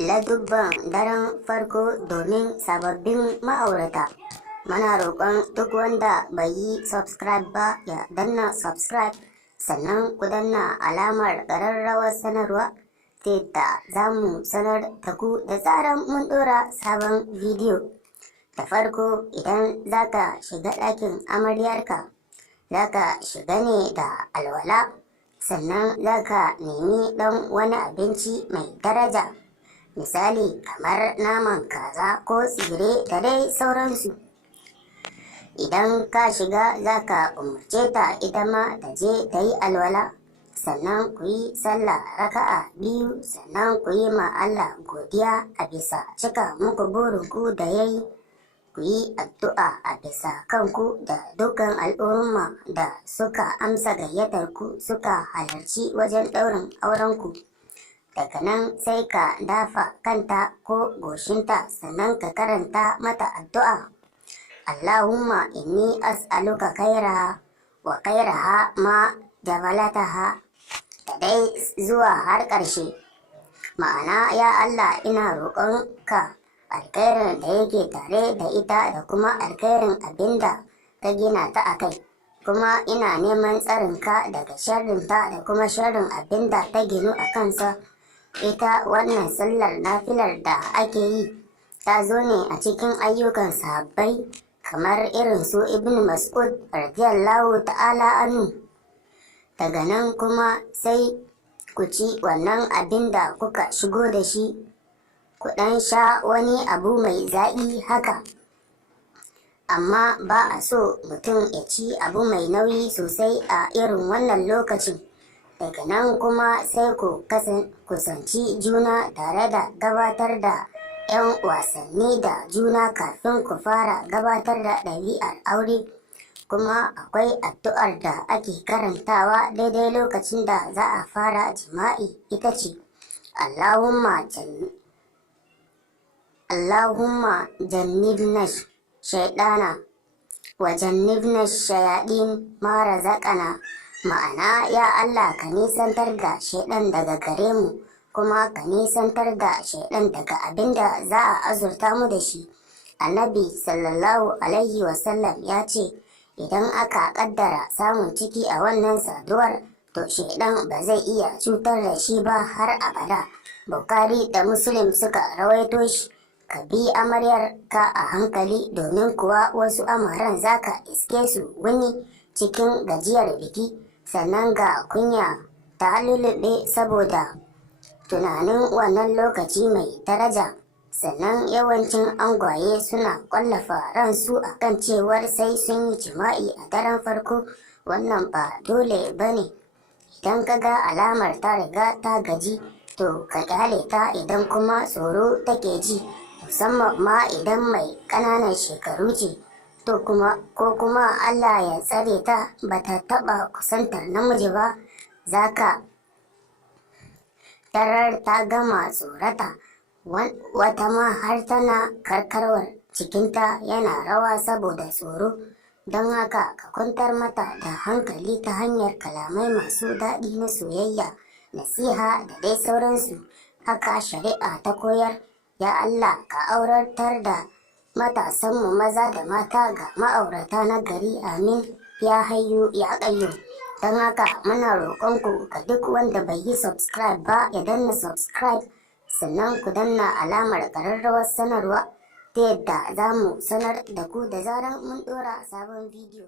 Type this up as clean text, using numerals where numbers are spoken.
ladubban daren farko domin sababbin ma'aurata. Muna roƙon duk wanda bai yi subscribe ba ya danna subscribe, sannan ku danna alamar ƙararrawar sanarwa ta yadda za mu sanar da ku da zarar mun ɗora sabon bidiyo. Da farko, idan za ka shiga ɗakin amaryarka, za ka shiga ne da alwala, sannan za ka nemi ɗan wani abinci mai daraja, misali kamar naman kaza ko tsire da dai sauransu. Idan ka shiga, za ka umarce ta ita ma ta je ta yi alwala, sannan ku yi sallah raka'a biyu, sannan ku yi ma Allah godiya a bisa cika muku burinku da ya yi. Ku yi addu'a a bisa kanku da dukkan al'umma da suka amsa gayyatar ku suka halarci wajen ɗaurin aurenku. Daga nan sai ka dafa kanta ko goshinta, sannan ka karanta mata addu'a. Allahumma inni as'aluka khairaha wa khairaha ma jabalataha, da dai zuwa har ƙarshe. Ma'ana, ya Allah, ina roƙonka alkhairin da yake tare da ita da kuma alkhairin abinda ka gina ta a kai, kuma ina neman tsarinka daga sharrinta da kuma sharrin abinda ta ginu a kansa. Ita wannan sallar nafilar da ake yi ta zo ne a cikin ayyukan sahabbai kamar irin su Ibn Mas'ud radiyallahu ta'ala anhu. Daga nan kuma sai ku ci wannan abin da kuka shigo da shi, ku ɗan sha wani abu mai zaƙi haka, amma ba a so mutum ya ci abu mai nauyi sosai a irin wannan lokacin. Daga nan kuma sai ku kusanci juna tare da gabatar da 'yan wasanni da juna kafin ku fara gabatar da ɗabi'ar aure. Kuma akwai addu'ar da ake karantawa daidai lokacin da za a fara jima'i, ita ce Allahumma jannibna shaidana wa jannibna shayaɗin ma razaqana. Ma'ana, ya Allah, ka nisantar da shaiɗan daga gare mu, kuma ka nisantar da shaiɗan daga abin da za a azurta mu da shi. Annabi sallallahu alaihi wasallam ya ce, idan aka ƙaddara samun ciki a wannan saduwar, to shaiɗan ba zai iya cutar da shi ba har abada. Bukhari da Muslim suka rawaito shi. Ka bi amaryar ka a hankali, domin kuwa wasu amaran zaka iske su wuni cikin gajiyar biki, sannan ga kunya ta lulluɓe saboda tunanin wannan lokaci mai daraja. Sannan yawancin angwaye suna ƙwallafa ransu a kan cewar sai sun yi jima'i a daren farko. Wannan ba dole ba ne. Idan ka ga alamar ta riga ta gaji, to ka ƙyale ta. Idan kuma tsoro take ji, musamman ma idan mai ƙananan shekaru ce, to ko kuma Allah ya tsare ta bata taɓa kusantar namiji ba, zaka tarar ta gama tsorata, wata ma har tana karkarwar cikinta yana rawa saboda tsoro. Don haka ka kwantar mata da hankali ta hanyar kalamai masu daɗi na soyayya, nasiha da dai sauransu. Haka shari'a ta koyar. Ya Allah, ka auratar da matasanmu maza da mata ga ma'aurata na gari, amin ya hayyu ya qayyum. Don haka muna roƙonku ga duk wanda bai yi subscribe ba ya danna subscribe, sannan ku danna alamar ƙararrawar sanarwa ta yadda za mu sanar da ku da zarar mun ɗora sabon bidiyo.